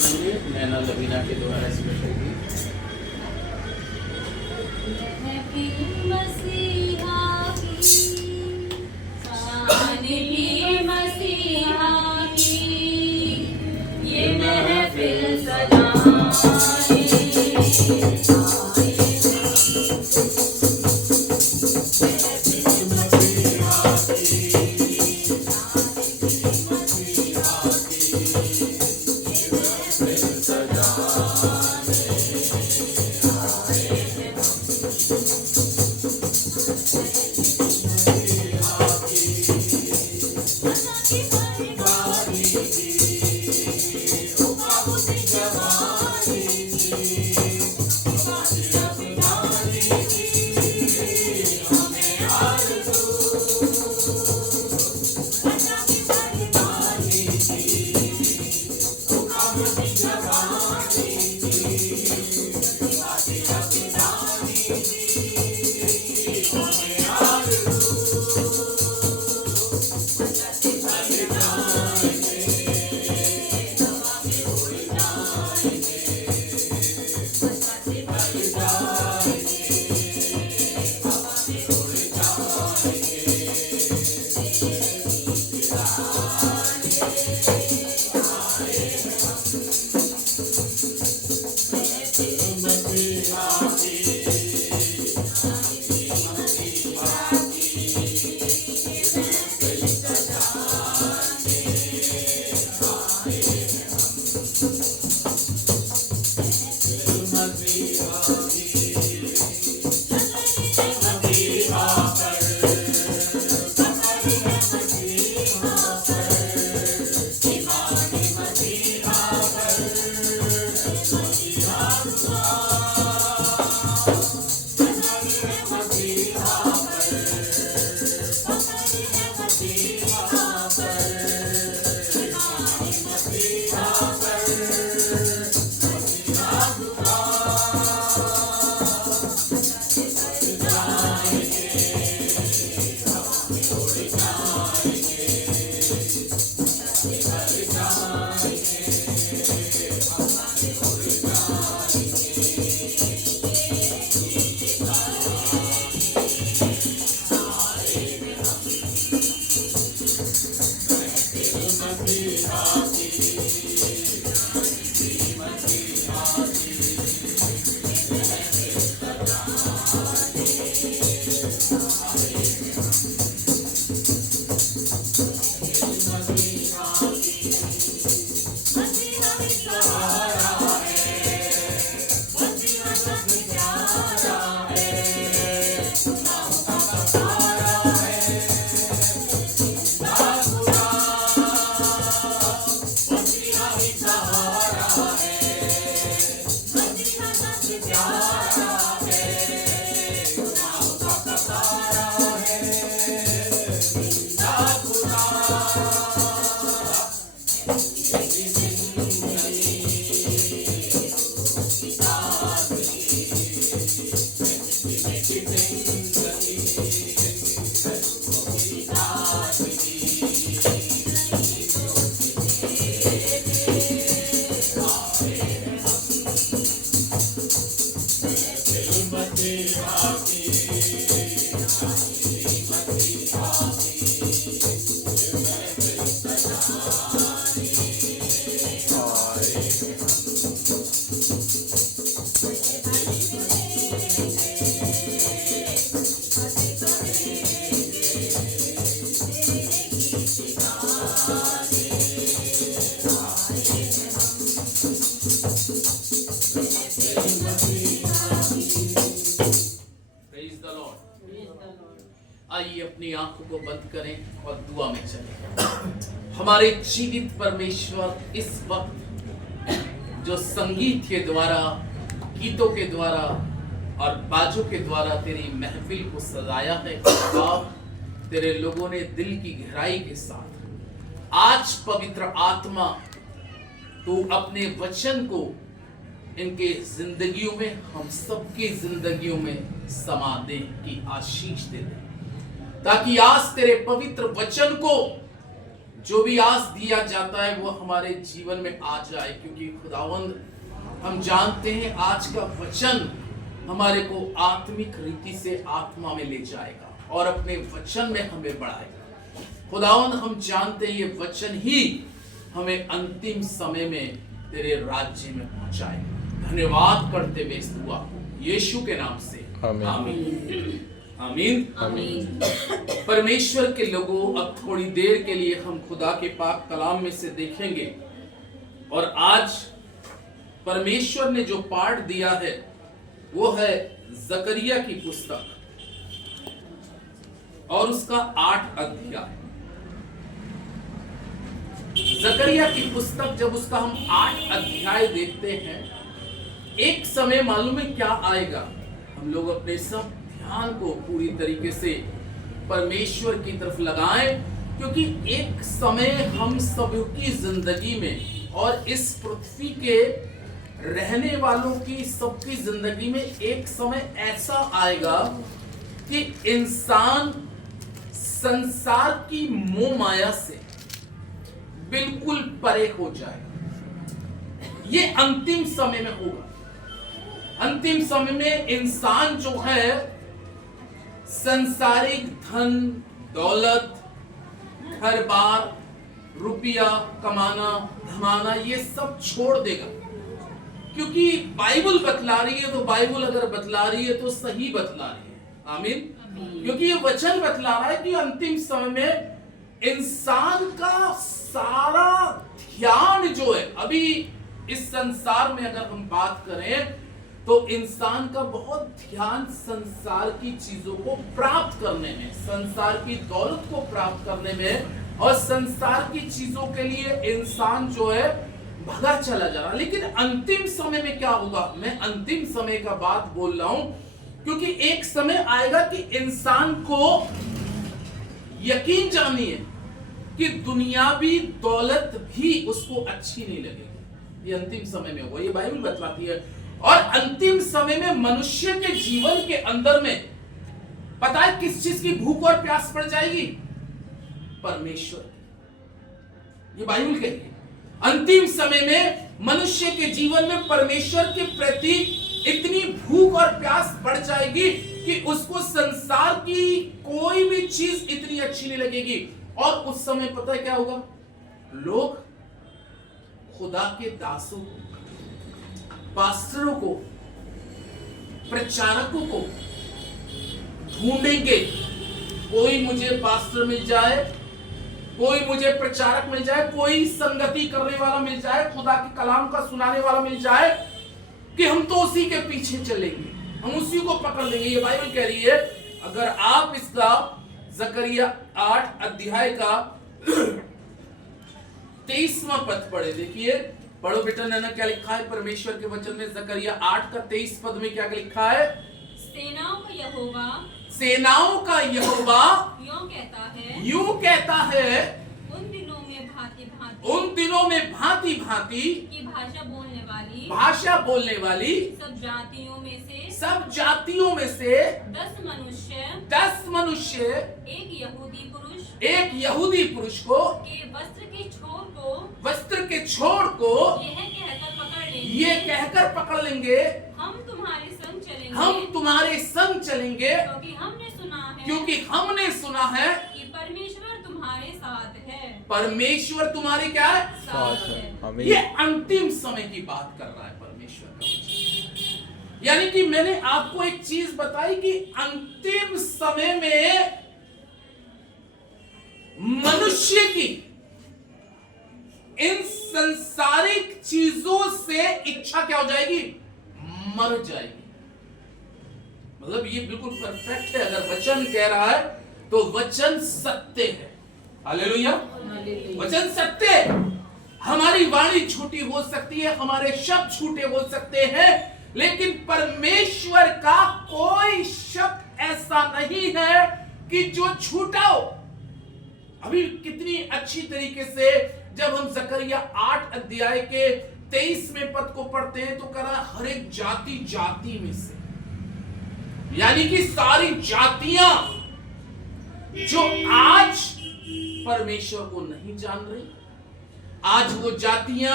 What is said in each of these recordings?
सुनेंगे नैना लवीना के द्वारा स्पेशल गीत। मसीहा की शान भी मसीहा की ये महफिल सजाने आइए अपनी आंखों को बंद करें और दुआ में चलें। हमारे जीवित परमेश्वर, इस वक्त जो संगीत के द्वारा, गीतों के द्वारा और बाजों के द्वारा तेरी महफिल को सजाया है, तेरे लोगों ने दिल की गहराई के साथ आज पवित्र आत्मा तू अपने वचन को इनके जिंदगियों में, हम सबकी जिंदगियों में समा दे की आशीष दे दे, ताकि आज तेरे पवित्र वचन को जो भी आस दिया जाता है वो हमारे जीवन में आ जाए, क्योंकि खुदावंद हम जानते हैं आज का वचन हमारे को आत्मिक रीति से आत्मा में ले जाएगा और अपने वचन में हमें बढ़ाएगा। खुदावंद हम जानते हैं ये वचन ही हमें अंतिम समय में तेरे राज्य में पहुंचाएगा। धन्यवाद करते हुए इस दुआ को यीशु के नाम से आमीन आमीन आमीन। परमेश्वर के लोगों, अब थोड़ी देर के लिए हम खुदा के पाक कलाम में से देखेंगे और आज परमेश्वर ने जो पाठ दिया है वो है जकरिया की पुस्तक और उसका 8 अध्याय। जकरिया की पुस्तक जब उसका हम 8 अध्याय देखते हैं, एक समय मालूम है क्या आएगा, हम लोग अपने सब ध्यान को पूरी तरीके से परमेश्वर की तरफ लगाएं, क्योंकि एक समय हम सबकी जिंदगी में और इस पृथ्वी के रहने वालों की सबकी जिंदगी में एक समय ऐसा आएगा कि इंसान संसार की मोह माया से बिल्कुल परे हो जाएगा। ये अंतिम समय में होगा। अंतिम समय में इंसान जो है सांसारिक धन दौलत, घर बार, रुपया कमाना धमाना ये सब छोड़ देगा, क्योंकि बाइबल बतला रही है। तो बाइबल अगर बतला रही है तो सही बतला रही है। आमीन। क्योंकि ये वचन बतला रहा है कि अंतिम समय में इंसान का सारा ध्यान जो है, अभी इस संसार में अगर हम बात करें तो इंसान का बहुत ध्यान संसार की चीजों को प्राप्त करने में, संसार की दौलत को प्राप्त करने में और संसार की चीजों के लिए इंसान जो है भगा चला जा रहा। लेकिन अंतिम समय में क्या होगा, मैं अंतिम समय का बात बोल रहा हूं, क्योंकि एक समय आएगा कि इंसान को यकीन जानिए कि दुनियावी दौलत भी उसको अच्छी नहीं लगेगी। ये अंतिम समय में होगा, ये बाइबल बतलाती है। और अंतिम समय में मनुष्य के जीवन के अंदर में पता है किस चीज की भूख और प्यास पड़ जाएगी? परमेश्वर। ये बाइबल कहती है अंतिम समय में मनुष्य के जीवन में परमेश्वर के प्रति इतनी भूख और प्यास बढ़ जाएगी कि उसको संसार की कोई भी चीज इतनी अच्छी नहीं लगेगी। और उस समय पता है क्या होगा? लोग खुदा के दासों को, पास्टरों को, प्रचारकों को ढूंढेंगे। कोई मुझे पास्टर मिल जाए, कोई मुझे प्रचारक मिल जाए, कोई संगति करने वाला मिल जाए, खुदा के कलाम का सुनाने वाला मिल जाए, कि हम तो उसी के पीछे चलेंगे, हम उसी को पकड़ लेंगे। ये बाइबल कह रही है। अगर आप इसका जकरिया 8 अध्याय का 23वां पद पढ़े, देखिए, पढ़ो बेटा। नैना क्या लिखा है परमेश्वर के वचन में? जकरिया 8 का 23 पद में क्या लिखा है? सेनाओं का यहोवा, सेनाओं का यहोवा यूं कहता है, उन दिनों में भांति भांति, उन दिनों में भांति भांति की भाषा बोलने वाली सब जातियों में से 10 मनुष्य एक यहूदी पुरुष को के वस्त्र के छोर को ये कहकर पकड़ लेंगे, हम तुम्हारे संग चलेंगे, क्योंकि हमने सुना है कि परमेश्वर तुम्हारे साथ है। परमेश्वर तुम्हारे क्या है? साथ है। ये अंतिम समय की बात कर रहा है परमेश्वर का वचन। यानी कि मैंने आपको एक चीज बताई कि अंतिम समय में मनुष्य की इन संसारिक चीजों से इच्छा क्या हो जाएगी? मर जाएगी। मतलब ये बिल्कुल परफेक्ट है। अगर वचन कह रहा है तो वचन सत्य है। हालेलुया। वचन सत्य है। हमारी वाणी झूठी हो सकती है, हमारे शब्द झूठे हो सकते हैं, लेकिन परमेश्वर का कोई शब्द ऐसा नहीं है कि जो झूठा हो। अभी कितनी अच्छी तरीके से जब हम जकरिया 8 अध्याय के 23वें पद को पढ़ते हैं तो कह रहा है हर एक जाति में से, यानी कि सारी जातियां जो आज परमेश्वर को नहीं जान रही। आज वो जातियां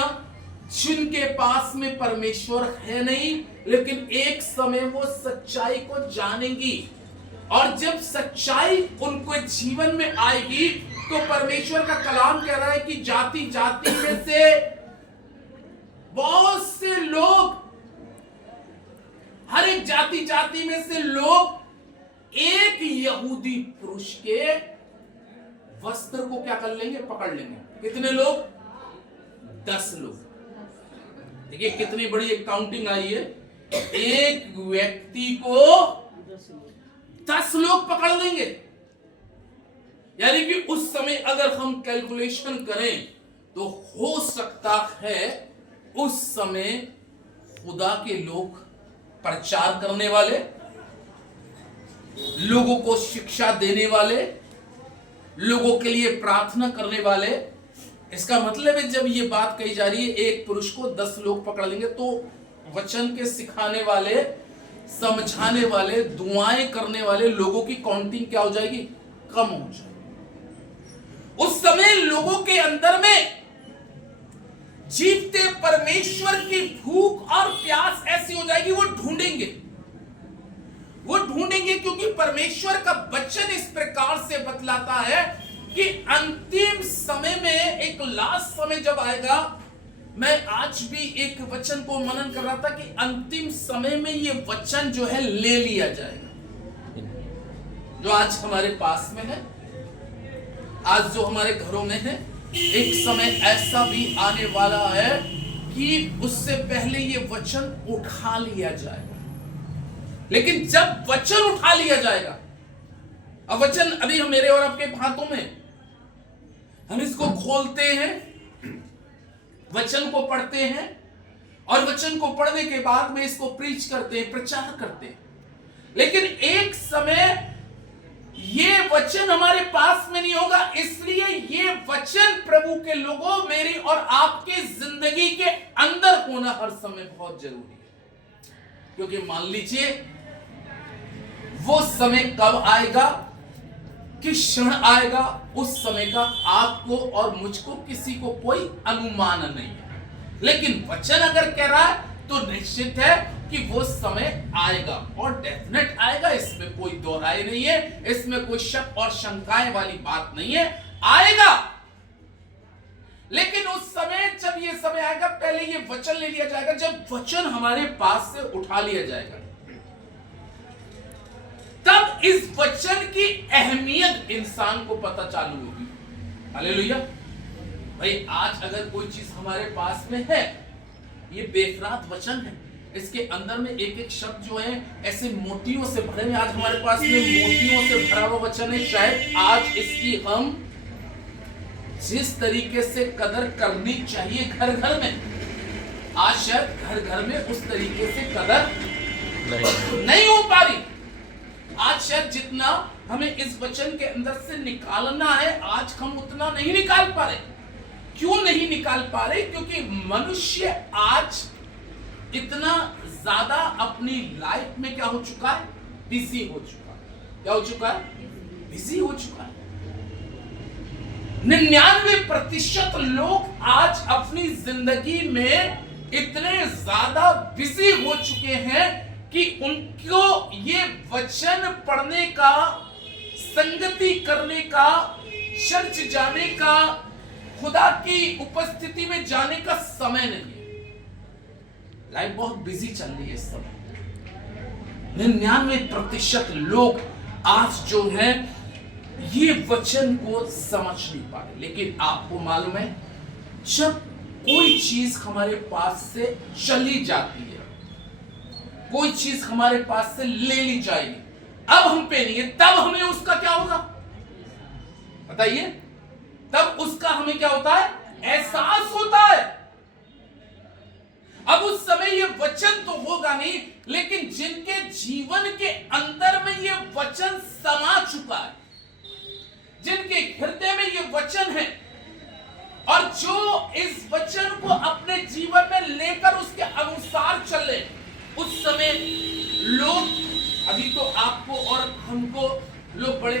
जिनके पास में परमेश्वर है नहीं, लेकिन एक समय वो सच्चाई को जानेंगी, और जब सच्चाई उनके जीवन में आएगी तो परमेश्वर का कलाम कह रहा है कि जाति जाति में से बहुत से लोग, हर एक जाति जाति में से लोग एक यहूदी पुरुष के वस्त्र को क्या कर लेंगे, पकड़ लेंगे। कितने लोग? 10 लोग। देखिए कितनी बड़ी एक काउंटिंग आई है। एक व्यक्ति को 10 लोग पकड़ लेंगे। यानी कि उस समय अगर हम कैलकुलेशन करें तो हो सकता है उस समय खुदा के लोग, प्रचार करने वाले, लोगों को शिक्षा देने वाले, लोगों के लिए प्रार्थना करने वाले, इसका मतलब है जब ये बात कही जा रही है एक पुरुष को 10 लोग पकड़ लेंगे, तो वचन के सिखाने वाले, समझाने वाले, दुआएं करने वाले लोगों की काउंटिंग क्या हो जाएगी? कम हो जाएगी। उस समय लोगों के अंदर में जीवते परमेश्वर की भूख और प्यास ऐसी हो जाएगी, वो ढूंढेंगे क्योंकि परमेश्वर का वचन इस प्रकार से बतलाता है कि अंतिम समय में, एक लास्ट समय जब आएगा, मैं आज भी एक वचन को मनन कर रहा था कि अंतिम समय में ये वचन जो है ले लिया जाएगा, जो आज हमारे पास में है, आज जो हमारे घरों में है। एक समय ऐसा भी आने वाला है कि उससे पहले ये वचन उठा लिया जाएगा। लेकिन जब वचन उठा लिया जाएगा, अब वचन अभी मेरे और आपके हाथों में, हम इसको खोलते हैं, वचन को पढ़ते हैं, और वचन को पढ़ने के बाद में इसको प्रीच करते हैं, प्रचार करते हैं। लेकिन एक समय ये वचन हमारे पास में नहीं होगा, इसलिए ये वचन प्रभु के लोगों, मेरी और आपकी जिंदगी के अंदर होना हर समय बहुत जरूरी है। क्योंकि मान लीजिए वो समय कब आएगा, किस क्षण आएगा, उस समय का आपको और मुझको किसी को कोई अनुमान नहीं है। लेकिन वचन अगर कह रहा है तो निश्चित है कि वो समय आएगा, और डेफिनेट आएगा, इसमें कोई दो राय नहीं है, इसमें कोई शक और शंकाएं वाली बात नहीं है, आएगा। लेकिन उस समय, जब ये समय आएगा, पहले ये वचन ले लिया जाएगा। जब वचन हमारे पास से उठा लिया जाएगा, तब इस वचन की अहमियत इंसान को पता चालू होगी। हालेलुया। भाई आज अगर कोई चीज हमारे पास में है, ये बेफरात वचन है, इसके अंदर में एक एक शब्द जो है ऐसे मोतियों से भरे हैं। आज हमारे पास में मोतियों से भरा हुआ वचन है। शायद आज इसकी हम जिस तरीके से कदर करनी चाहिए घर घर में, आज शायद घर घर में उस तरीके से कदर नहीं हो पा रही। आज शायद जितना हमें इस वचन के अंदर से निकालना है, आज हम उतना नहीं निकाल पा रहे। क्यों नहीं निकाल पा रहे? क्योंकि मनुष्य आज इतना ज्यादा अपनी लाइफ में क्या हो चुका है? बिजी हो चुका है। क्या हो चुका है? बिजी हो चुका है। 99% लोग आज अपनी जिंदगी में इतने ज्यादा बिजी हो चुके हैं कि उनको ये वचन पढ़ने का, संगति करने का, चर्च जाने का, खुदा की उपस्थिति में जाने का समय नहीं है। लाइफ बहुत बिजी चल रही है इस समय। 99% लोग आज जो है ये वचन को समझ नहीं पा रहे। लेकिन आपको मालूम है, जब कोई चीज हमारे पास से चली जाती है, कोई चीज हमारे पास से ले ली जाएगी, अब हम पे नहीं है, तब हमें उसका क्या होगा बताइए? तब उसका हमें क्या होता है? एहसास होता है। अब उस समय ये वचन तो होगा नहीं, लेकिन जिनके जीवन के अंदर में ये वचन समा चुका है, जिनके हृदय में ये वचन है, और जो इस वचन को अपने जीवन में लेकर उसके अनुसार चले, उस समय लोग, अभी तो आपको और हमको लोग बड़े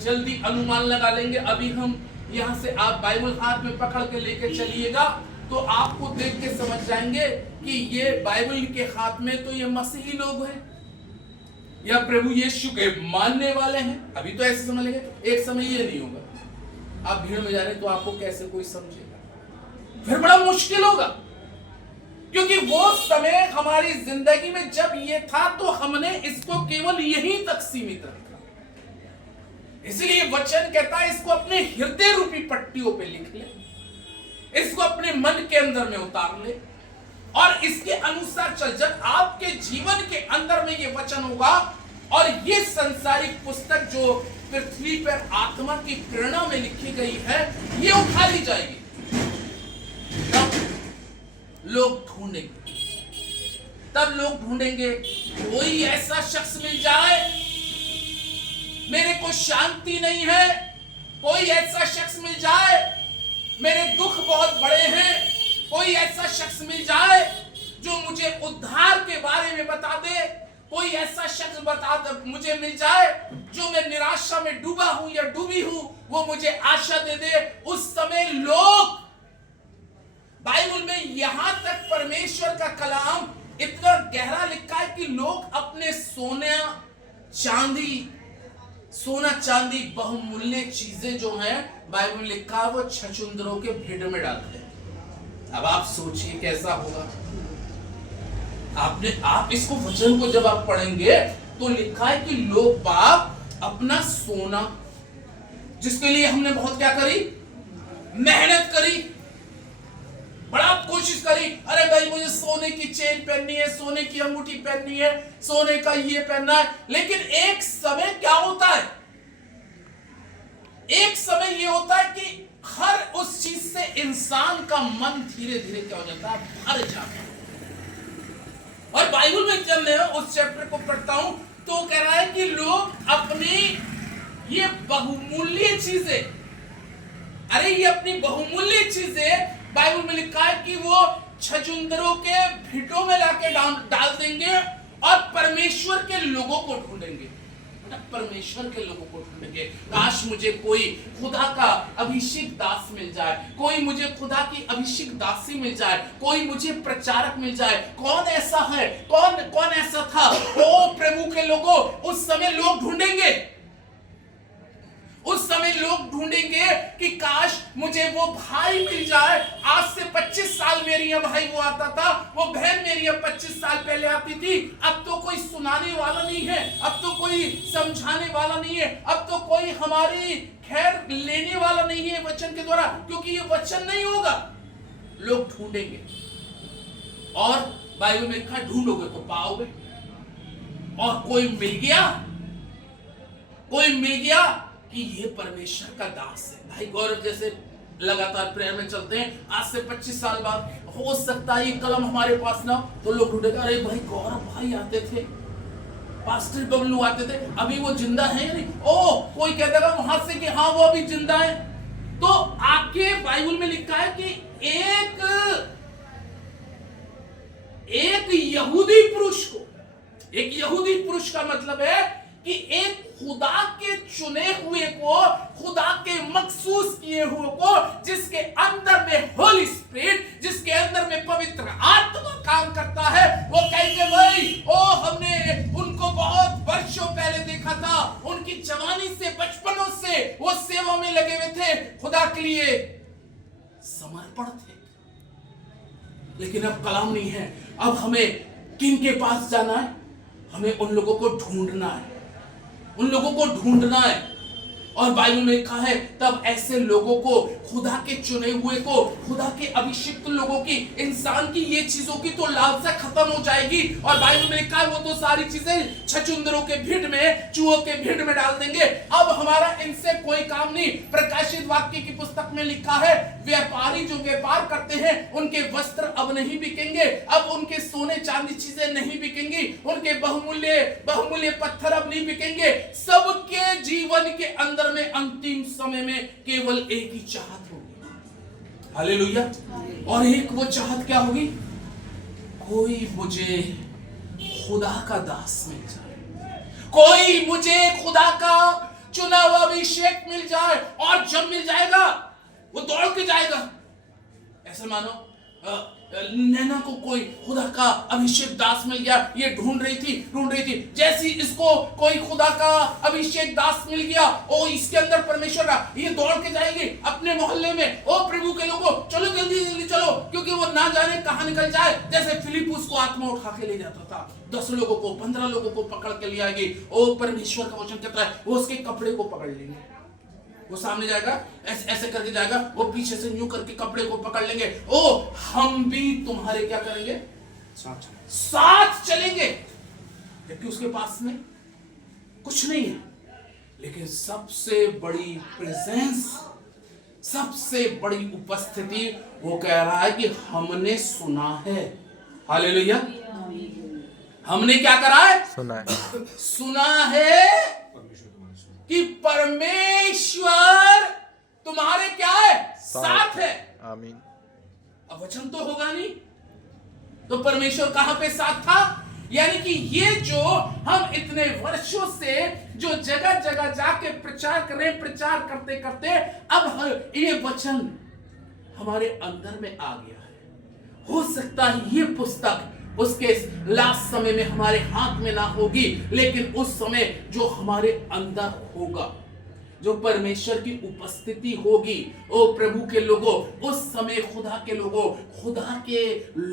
जल्दी अनुमान लगा लेंगे। अभी हम यहाँ से, आप बाइबल हाथ में पकड़ के लेके चलिएगा तो आपको देख के समझ जाएंगे कि ये बाइबल के हाथ में तो ये मसीही लोग हैं या प्रभु यीशु के मानने वाले हैं। अभी तो ऐसे समझ लेंगे, एक समय ये नहीं होगा। आप भीड़ में जा रहे हैं तो आपको कैसे कोई समझेगा, फिर बड़ा मुश्किल होगा। क्योंकि वो समय हमारी जिंदगी में जब ये था तो हमने इसको केवल यहीं तक सीमित रखा। इसलिए वचन कहता है इसको अपने हृदय रूपी पट्टियों पे लिख ले, इसको अपने मन के अंदर में उतार ले और इसके अनुसार चल। जब आपके जीवन के अंदर में ये वचन होगा और ये संसारिक पुस्तक जो पृथ्वी पर आत्मा की प्रेरणा में लिखी गई है ये उठा ली जाएगी, लोग ढूंढेंगे, तब लोग ढूंढेंगे कोई ऐसा शख्स मिल जाए, मेरे को शांति नहीं है, कोई ऐसा शख्स मिल जाए, मेरे दुख बहुत बड़े हैं, कोई ऐसा शख्स मिल जाए जो मुझे उद्धार के बारे में बता दे, कोई ऐसा शख्स मुझे मिल जाए जो मैं निराशा में डूबा हूं या डूबी हूं वो मुझे आशा दे दे। उस समय लोग, बाइबल में यहां तक परमेश्वर का कलाम इतना गहरा लिखा है कि लोग अपने सोना चांदी बहुमूल्य चीजें जो हैं बाइबल में लिखा है वो छछूंदरों के भीड़ में डालते हैं। अब आप सोचिए कैसा होगा। आप इसको वचन को जब आप पढ़ेंगे तो लिखा है कि लोग बाप अपना सोना, जिसके लिए हमने बहुत क्या करी, मेहनत करी, बड़ा कोशिश करी, अरे भाई मुझे सोने की चेन पहननी है, सोने की अंगूठी पहननी है, सोने का ये पहनना है। लेकिन एक समय क्या होता है, एक समय ये होता है कि हर उस चीज से इंसान का मन धीरे धीरे क्या हो जाता है, भर जाता है। और बाइबल में जब मैं उस चैप्टर को पढ़ता हूं तो कह रहा है कि लोग अपनी ये बहुमूल्य चीजें, अरे ये अपनी बहुमूल्य चीजें बाइबल में लिखा है कि वो छछूंदरों के भीटों में लाके डाल देंगे और परमेश्वर के लोगों को ढूंढेंगे, परमेश्वर के लोगों को ढूंढेंगे। काश मुझे कोई खुदा का अभिषेक दास मिल जाए, कोई मुझे खुदा की अभिषेक दासी मिल जाए, कोई मुझे प्रचारक मिल जाए। कौन ऐसा है, कौन ऐसा था? ओ प्रभु के लोगों, उस समय लोग ढूंढेंगे, उस समय लोग ढूंढेंगे कि काश मुझे वो भाई मिल जाए। आज से 25 साल मेरे यहाँ भाई वो आता था, वो बहन मेरी यहाँ 25 साल पहले आती थी। अब तो कोई सुनाने वाला नहीं है, अब तो कोई समझाने वाला नहीं है, अब तो कोई हमारी खैर लेने वाला नहीं है वचन के द्वारा, क्योंकि ये वचन नहीं होगा। लोग ढूंढेंगे और बाइबल में लिखा ढूंढोगे तो पाओगे। और कोई मिल गया कि ये परमेश्वर का दास है। भाई गौरव जैसे लगातार प्रेयर में चलते हैं, आज से 25 साल बाद हो सकता है ये कलम हमारे पास ना, तो लोग ढूंढेगा, अरे भाई गौरव भाई आते थे, पास्टर बबलू आते थे, अभी वो जिंदा है या नहीं? ओ कोई कहता है वहां से कि हाँ वो अभी जिंदा है। तो आपके बाइबल में लिखा है कि एक यहूदी पुरुष का मतलब है कि एक खुदा के चुने हुए को, खुदा के मखसूस किए हुए को, जिसके अंदर में होली स्पिरिट, जिसके अंदर में पवित्र आत्मा काम करता है, वो कहेंगे भाई ओ हमने उनको बहुत वर्षों पहले देखा था, उनकी जवानी से बचपनों से वो सेवा में लगे हुए थे, खुदा के लिए समर्पण थे। लेकिन अब कलाम नहीं है, अब हमें किन के पास जाना है? हमें उन लोगों को ढूंढना है, उन लोगों को ढूंढना है। और बाइबल में लिखा है तब ऐसे लोगों को, खुदा के चुने हुए को, खुदा के अभिषिक्त लोगों की, इंसान की ये चीजों की तो लालसा खत्म हो जाएगी। और बाइबल में लिखा है वो तो सारी चीजें छछूंदरों के भीड़ में, चूहों के भीड़ में डाल देंगे। अब हमारा इनसे कोई काम नहीं। प्रकाशित वाक्य की पुस्तक में लिखा है व्यापारी जो व्यापार करते हैं उनके वस्त्र अब नहीं बिकेंगे, अब उनके सोने चांदी चीजें नहीं बिकेंगी, उनके बहुमूल्य पत्थर अब नहीं बिकेंगे। सबके जीवन के अंदर में अंतिम समय में केवल एक ही चाहत होगी, हालेलुया। और एक वो चाहत क्या होगी? कोई मुझे खुदा का दास मिल जाए, कोई मुझे खुदा का चुना हुआ अभिषेक मिल जाए, और जब मिल जाएगा वो दौड़ के जाएगा। ऐसे मानो नैना को कोई खुदा का अभिषेक दास मिल गया, ये ढूंढ रही थी, जैसी इसको कोई खुदा का अभिषेक दास मिल गया, ओ इसके अंदर परमेश्वर रहा, ये दौड़ के जाएगी अपने मोहल्ले में, ओ प्रभु के लोगों चलो जल्दी जल्दी चलो, क्योंकि वो ना जाने कहां निकल जाए। जैसे फिलिपुस को आत्मा उठा के ले जाता था, 10 लोगों को 15 लोगों को पकड़ के ले आएगी। ओ परमेश्वर का वचन कहता है वो उसके कपड़े को पकड़ लेंगे, वो सामने जाएगा, ऐसे करके जाएगा, वो पीछे से यूं करके कपड़े को पकड़ लेंगे। ओ हम भी तुम्हारे क्या करेंगे, साथ चलेंगे, क्योंकि उसके पास में कुछ नहीं है, लेकिन सबसे बड़ी प्रेजेंस, सबसे बड़ी उपस्थिति, वो कह रहा है कि हमने सुना है। हालेलुया। हमने क्या करा है, सुना है कि परमेश्वर तुम्हारे क्या है, साथ है। आमीन। अब वचन तो होगा नहीं, तो परमेश्वर कहां पे साथ था? यानी कि ये जो हम इतने वर्षों से जो जगह जगह जाके प्रचार कर रहे हैं, प्रचार करते करते अब ये वचन हमारे अंदर में आ गया है। हो सकता है ये पुस्तक उसके लास्ट समय में हमारे हाथ में ना होगी, लेकिन उस समय जो हमारे अंदर होगा, जो परमेश्वर की उपस्थिति होगी, ओ प्रभु के लोगों, उस समय खुदा के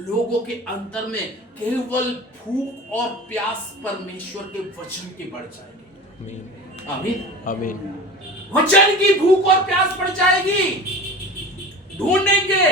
लोगों के अंदर में केवल भूख और प्यास परमेश्वर के वचन की बढ़ जाएगी। आमीन आमीन। वचन की भूख और प्यास बढ़ जाएगी, ढूंढेंगे,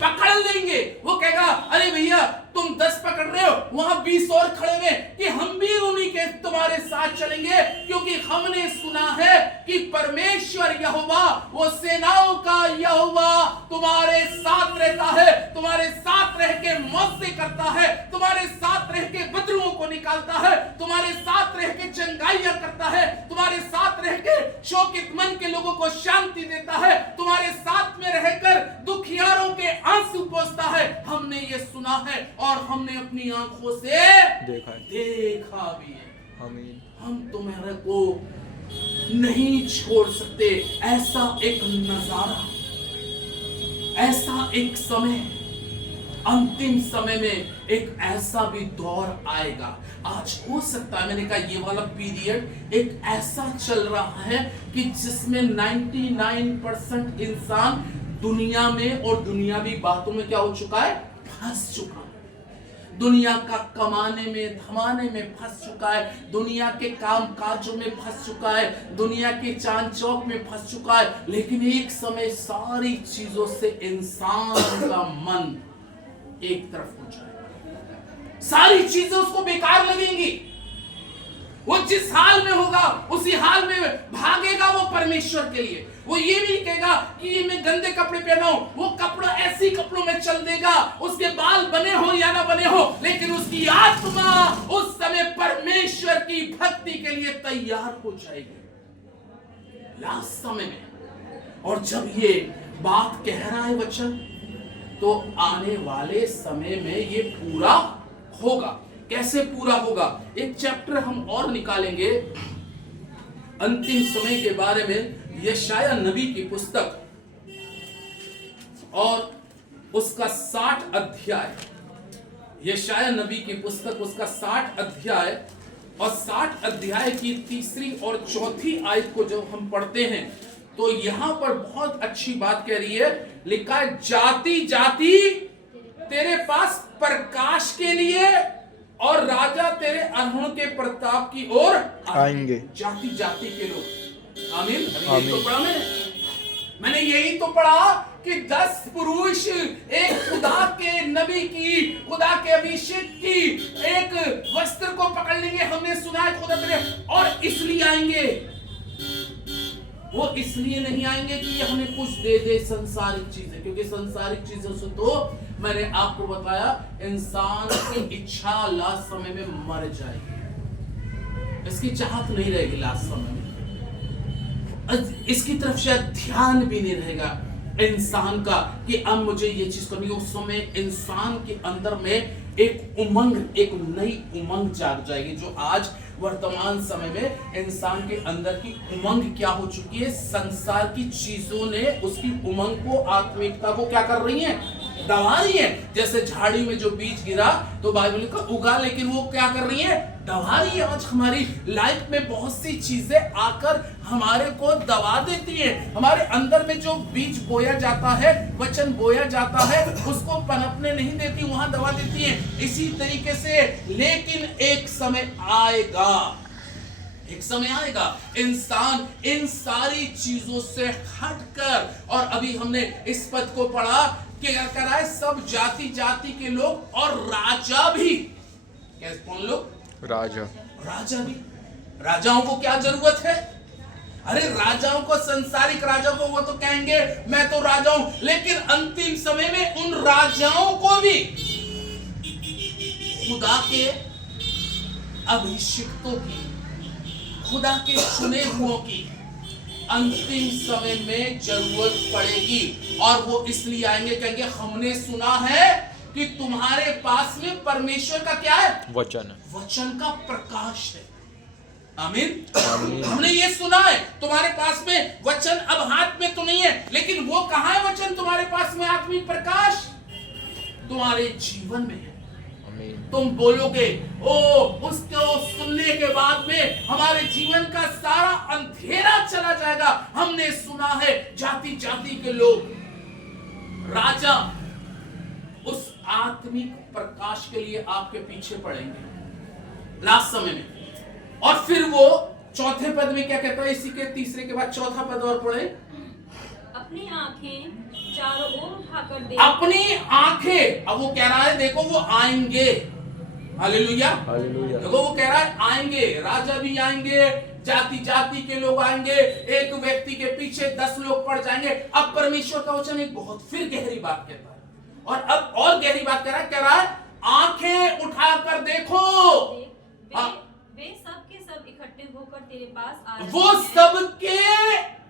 पकड़ लेंगे। वो कहेगा अरे भैया तुम 10 पकड़ रहे हो, वहां 20 और खड़े हुए, कि हम भी उन्हीं के तुम्हारे साथ चलेंगे, क्योंकि हमने सुना है कि परमेश्वर यहोवा, वो सेनाओं का यहोवा तुम्हारे साथ रहता है, तुम्हारे साथ रह के मौत करता है, तुम्हारे साथ रह के बदरुओं को निकालता है, तुम्हारे साथ रह के चंगाइयां करता है, तुम्हारे साथ रह के शोकित मन के लोगों को शांति देता है, तुम्हारे साथ में रहकर दुखियारों के आंसू पोंछता है। हमने ये सुना है और हमने अपनी आंखों से देखा भी है। आमीन। हम तुम्हारे को नहीं छोड़ सकते। ऐसा एक नजारा, ऐसा एक समय, अंतिम समय में एक ऐसा भी दौर आएगा। आज हो सकता है, मैंने कहा ये वाला पीरियड एक ऐसा चल रहा है कि जिसमें 99% इंसान दुनिया में और दुनियावी बातों में क्या हो चुका है, फंस चुका है। दुनिया का कमाने में धमाने में फंस चुका है, दुनिया के काम काजों में फंस चुका है, दुनिया के चांद चौक में फंस चुका है। लेकिन एक समय सारी चीजों से इंसान का मन एक तरफ हो जाएगा, सारी चीजें उसको बेकार लगेंगी। वो जिस हाल में होगा उसी हाल में भागेगा वो परमेश्वर के लिए। वो ये भी कहेगा कि ये मैं गंदे कपड़े पहना हूं, वो कपड़ा ऐसी कपड़ों में चल देगा, उसके बाल बने हो या ना बने हो, लेकिन उसकी आत्मा उस समय परमेश्वर की भक्ति के लिए तैयार हो जाएगी लास्ट समय में। और जब ये बात कह रहा है वचन, तो आने वाले समय में ये पूरा होगा। कैसे पूरा होगा? एक चैप्टर हम और निकालेंगे अंतिम समय के बारे में, यशाया नबी की पुस्तक और उसका 60 अध्याय। यशाया नबी की पुस्तक उसका 60 अध्याय और 60 अध्याय की 3 और 4 आयत को जब हम पढ़ते हैं, तो यहां पर बहुत अच्छी बात कह रही है। लिखा है, जाति जाति तेरे पास प्रकाश के लिए और राजा तेरे अनहों के प्रताप की ओर आएंगे। जाति जाति के लोग। आमीन। आमीन। तो पढ़ा मैंने यही तो पढ़ा कि 10 पुरुष एक खुदा के नबी की, खुदा के अभिषेक की एक वस्त्र को पकड़ लेंगे। हमने सुना है खुदा तेरे, और इसलिए आएंगे। वो इसलिए नहीं आएंगे कि ये हमें कुछ दे दे संसारिक चीजें, क्योंकि संसारिक चीजों से तो मैंने आपको बताया इंसान की इच्छा लास्ट समय में मर जाएगी, इसकी चाहत नहीं रहेगी लास्ट समय में, इसकी तरफ शायद ध्यान भी नहीं रहेगा, इंसान का कि अब मुझे ये चीज करनी है, उस समय इंसान के अंदर में एक उमंग, एक नई उमंग जाग जाएगी। जो आज वर्तमान समय में इंसान के अंदर की उमंग क्या हो चुकी है, संसार की चीजों ने उसकी उमंग को, आत्मिकता को क्या कर रही है, दबा रही है। जैसे झाड़ी में जो बीज गिरा तो बाइबल का उगा, लेकिन वो क्या कर रही है, दबा रही है। आज हमारी लाइफ में बहुत सी चीजें आकर हमारे को दबा देती हैं। हमारे अंदर में जो बीज बोया जाता है, वचन बोया जाता है, उसको पनपने नहीं देती, वहां दबा देती हैं। इसी तरीके से लेकिन एक समय आएगा, एक समय आएगा इंसान इन सारी चीजों से हटकर, और अभी हमने इस पद को पढ़ा कि क्या कर रहा है, सब जाति जाति के लोग और राजा भी, कैसे, कौन लोग, राजा, राजा भी। राजाओं को क्या जरूरत है, अरे राजाओं को, संसारिक राजाओं को, वो तो कहेंगे मैं तो राजा हूं, लेकिन अंतिम समय में उन राजाओं को भी खुदा के अभिषिक्तों की, खुदा के चुने हुओं की अंतिम समय में जरूरत पड़ेगी। और वो इसलिए आएंगे, कहेंगे हमने सुना है कि तुम्हारे पास में परमेश्वर का क्या है, वचन, वचन का प्रकाश है। आमीन। हमने ये सुना है तुम्हारे पास में वचन अब हाथ में तो नहीं है, लेकिन वो कहां है वचन तुम्हारे पास में, आत्मिक प्रकाश तुम्हारे जीवन में है। तुम बोलोगे, ओ उसको सुनने के बाद में हमारे जीवन का सारा अंधेरा चला जाएगा। हमने सुना है जाति जाति के लोग, राजा उस आत्मिक प्रकाश के लिए आपके पीछे पड़ेंगे लास्ट समय में। और फिर वो चौथे पद में क्या कहता है, इसी के तीसरे के बाद चौथा पद और पढ़े, अपनी आंखें चारों ओर उठाकर देख, अपनी आंखें, अब वो कह रहा है देखो वो आएंगे, हालेलुया, हालेलुया। देखो वो कह रहा है आएंगे, राजा भी आएंगे, जाति जाति के लोग आएंगे, एक व्यक्ति के पीछे 10 लोग पड़ जाएंगे। अब परमेश्वर का वचन एक बहुत फिर गहरी बात कहता है, और अब और गहरी बात कह रहा है आंखें उठाकर देखो, वे सब के सब इकट्ठे होकर तेरे पास आ रहे हैं। वो सबके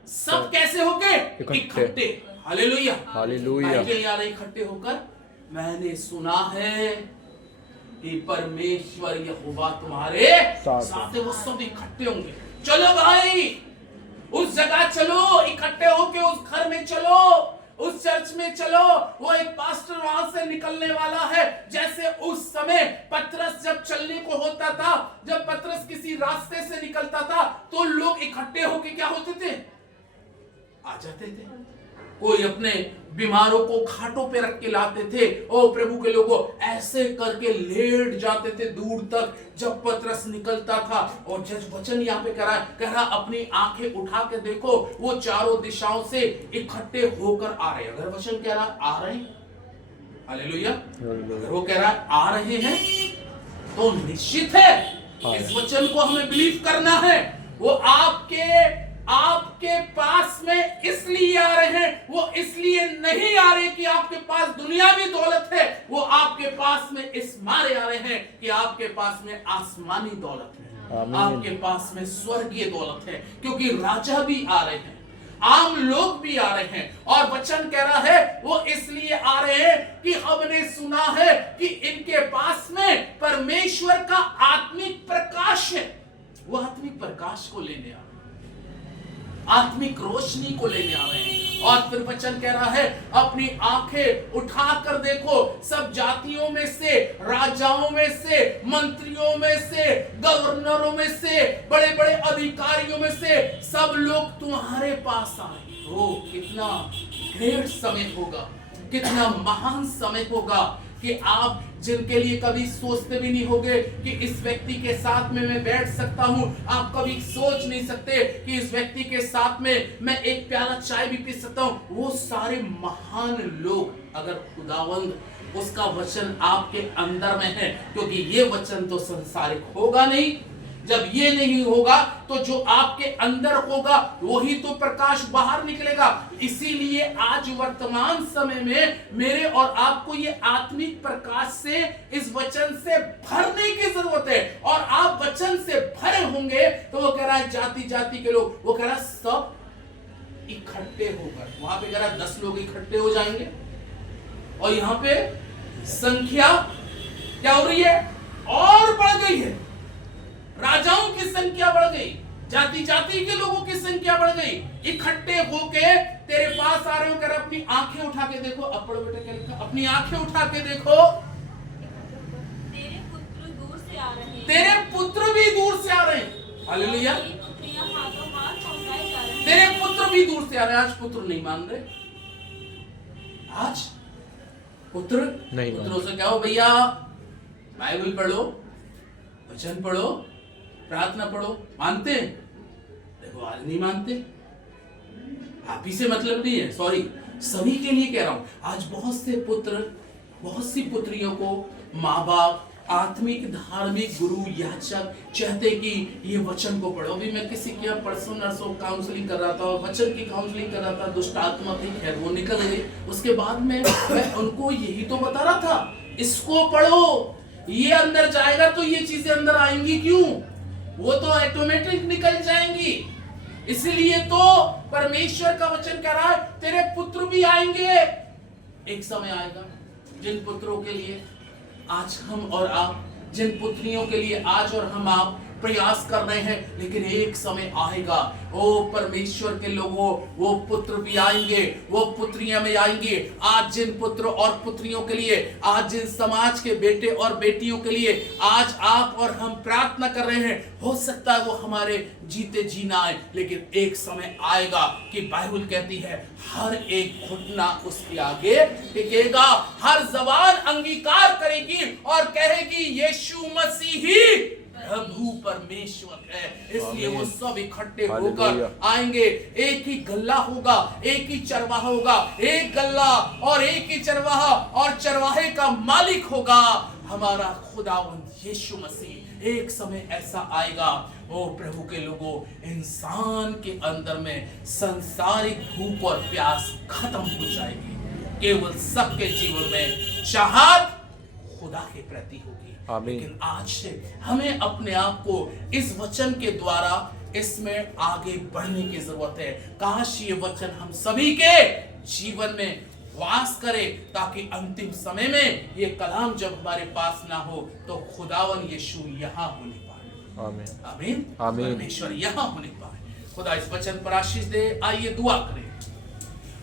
सब कैसे होके इकट्ठे, हालेलुया, हालेलुया, इकट्ठे होकर मैंने सुना है कि परमेश्वर यहोवा तुम्हारे साथ है, वो सब इकट्ठे होंगे। चलो भाई उस जगह चलो, इकट्ठे होके उस घर में चलो, उस चर्च में चलो, वो एक पास्टर वहां से निकलने वाला है। जैसे उस समय पतरस जब चलने को होता था, जब पतरस किसी रास्ते से निकलता था तो लोग इकट्ठे होके क्या होते थे, आ जाते थे। कोई अपने बीमारों को खाटों पे रख के लाते थे, ओ प्रभु के लोगों, ऐसे करके लेट जाते थे दूर तक जब पतरस निकलता था। और जज वचन यहाँ पे कह रहा अपनी आंखें उठा के देखो, वो चारों दिशाओं से इकट्ठे होकर आ रहे हैं। अगर वचन कह रहा आ रहे हैं, हालेलुया, अगर वो कह रहा आ रहे हैं तो निश्चित है इस वचन को हमें बिलीव करना है। वो आपके पास में इसलिए आ रहे हैं, वो इसलिए नहीं आ रहे कि आपके पास दुनियावी दौलत है, वो आपके पास में इस मारे आ रहे हैं कि आपके पास में आसमानी दौलत है, आपके पास में स्वर्गीय दौलत है। क्योंकि राजा भी आ रहे हैं, आम लोग भी आ रहे हैं, और वचन कह रहा है वो इसलिए आ रहे हैं कि हमने सुना है कि इनके पास में परमेश्वर का आत्मिक प्रकाश है। वो आत्मिक प्रकाश को लेने आ रहे हैं, आत्मिक रोशनी को लेने आ रहे हैं। और फिर वचन कह रहा है अपनी आंखें उठाकर देखो, सब जातियों में से, राजाओं में से, मंत्रियों में से, गवर्नरों में से, बड़े बड़े अधिकारियों में से सब लोग तुम्हारे पास आए। ओ कितना ग्रेट समय होगा, कितना महान समय होगा कि आप जिनके लिए कभी सोचते भी नहीं होगे कि इस व्यक्ति के साथ में मैं बैठ सकता हूं, आप कभी सोच नहीं सकते कि इस व्यक्ति के साथ में मैं एक प्याला चाय भी पी सकता हूं। वो सारे महान लोग, अगर खुदावंद उसका वचन आपके अंदर में है, क्योंकि ये वचन तो संसारिक होगा नहीं, जब ये नहीं होगा तो जो आपके अंदर होगा वही तो प्रकाश बाहर निकलेगा। इसीलिए आज वर्तमान समय में मेरे और आपको ये आत्मिक प्रकाश से, इस वचन से भरने की जरूरत है। और आप वचन से भरे होंगे तो वो कह रहा है जाति जाति के लोग, वो कह रहा है सब इकट्ठे होकर, वहां पे कह रहा 10 लोग इकट्ठे हो जाएंगे और यहाँ पे संख्या क्या हो रही है, और बढ़ गई है। राजाओं की संख्या बढ़ गई, जाति जाति के लोगों की संख्या बढ़ गई, इकट्ठे होके तेरे पास आ रहे हो। कर अपनी आंखें उठा के देखो, अपड़ बेटे क्या लिखा, अपनी आंखें उठा के देखो, तेरे पुत्र दूर से आ रहे हैं, तेरे पुत्र भी दूर से आ रहे हैं। हालेलुया, तेरी पुत्रियां हाथों हाथ पहुंचाए जा रहे हैं। तेरे पुत्र भी दूर से आ रहे हैं। आज पुत्र नहीं मान रहे, आज पुत्र नहीं मान पुत्रों से क्या हो, भैया बाइबल पढ़ो, वचन पढ़ो, प्रार्थना पढ़ो, मानते हैं? देखो आज नहीं मानते। आप ही से मतलब नहीं है, सॉरी, सभी के लिए कह रहा हूं। आज बहुत से पुत्र, बहुत सी पुत्रियों को माँ बाप, आत्मिक धार्मिक गुरु याचक चाहते कि ये वचन को पढ़ो। अभी मैं किसी के परसों नर्सों काउंसलिंग कर रहा था और वचन की काउंसलिंग कर रहा था, दुष्ट आत्मा थी, खैर वो निकल गई। उसके बाद में मैं उनको यही तो बता रहा था, इसको पढ़ो, ये अंदर जाएगा तो ये चीजें अंदर आएंगी क्यों, वो तो ऑटोमेटिक निकल जाएंगी। इसलिए तो परमेश्वर का वचन कह रहा है तेरे पुत्र भी आएंगे। एक समय आएगा जिन पुत्रों के लिए आज हम और आप, जिन पुत्रियों के लिए आज और हम आप प्रयास कर रहे हैं, लेकिन एक समय आएगा ओ परमेश्वर के लोगों, वो पुत्र भी आएंगे, वो पुत्रियां भी आएंगी। आज जिन पुत्र और पुत्रियों के लिए, आज जिन समाज के बेटे और बेटियों के लिए आज आप और हम प्रार्थना कर रहे हैं, हो सकता है वो हमारे जीते जी ना आए, लेकिन एक समय आएगा कि बाइबल कहती है हर एक घुटना उसके आगे टिकेगा, हर जबान अंगीकार करेगी और कहेगी यीशु मसीह ही प्रभु परमेश्वर है। इसलिए वो सब इकट्ठे होकर आएंगे, एक ही गल्ला होगा, एक ही चरवाहा होगा, एक गल्ला और एक ही चरवाहा, और चरवाहे का मालिक होगा हमारा खुदावंद यीशु मसीह। एक समय ऐसा आएगा ओ प्रभु के लोगों, इंसान के अंदर में संसारिक भूख और प्यास खत्म हो जाएगी, केवल सबके जीवन में चाहत खुदा के प्रति होगी। लेकिन आज से हमें अपने आप को इस वचन के द्वारा इसमें आगे बढ़ने की जरूरत है। काश ये वचन हम सभी के जीवन में वास करे, ताकि अंतिम समय में ये कलाम जब हमारे पास ना हो तो खुदावन यीशु यहाँ होने पाए। आमीन आमीन आमीन। परमेश्वर यहाँ होने पाए। खुदा इस वचन पर आशीष दे। आइए दुआ करें।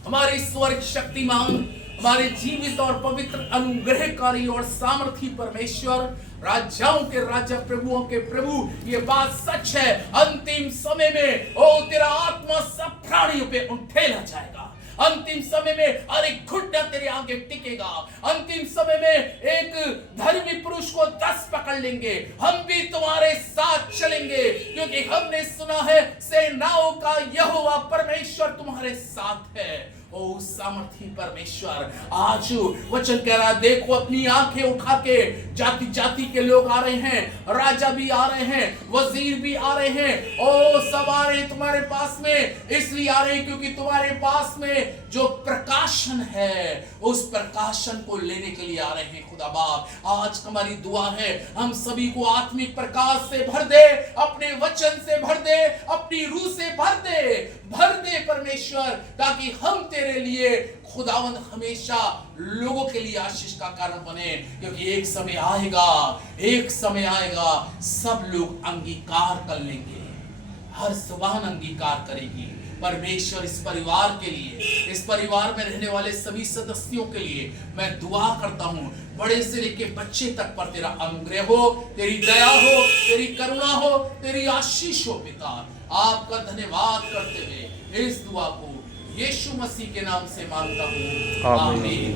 हमारे स्वर्ग शक्तिमान, हमारे जीवित और पवित्र अनुग्रहकारी और सामर्थी परमेश्वर, राजाओं के राजा, प्रभुओं के प्रभु, ये बात सच है, अंतिम समय में ओ तेरा आत्मा सब प्राणियों पे उठेला जाएगा। अंतिम समय में हर एक घुटना तेरे आगे टिकेगा। अंतिम समय में एक धर्मी पुरुष को 10 पकड़ लेंगे, हम भी तुम्हारे साथ चलेंगे, क्योंकि हमने सुना है सेनाओं का यहोवा परमेश्वर तुम्हारे साथ है। ओ सामर्थी परमेश्वर, आज वचन कह रहा, देखो अपनी आंखें उठा के जाति जाति के लोग आ रहे हैं, राजा भी आ रहे हैं, वजीर भी आ रहे हैं, ओ सब आ रहे हैं तुम्हारे पास में। इसलिए आ रहे हैं क्योंकि तुम्हारे पास में जो प्रकाशन है उस प्रकाशन को लेने के लिए आ रहे हैं। खुदा बाप, आज हमारी दुआ है हम सभी को आत्मिक प्रकाश से भर दे, अपने वचन से भर दे, अपनी रूह से भर दे परमेश्वर, ताकि हम तेरे लिए खुदावंद हमेशा लोगों के लिए आशीष का कारण बने। क्योंकि एक समय आएगा सब लोग अंगीकार कर लेंगे, हर जुबान अंगीकार करेगी। परमेश्वर इस परिवार के लिए, इस परिवार में रहने वाले सभी सदस्यों के लिए मैं दुआ करता हूँ, बड़े से लेके बच्चे तक पर तेरा अनुग्रह हो, तेरी दया हो, तेरी करुणा हो, तेरी आशीष हो। पिता आपका धन्यवाद करते हुए इस दुआ को यीशु मसीह के नाम से मांगता हूँ, आमीन।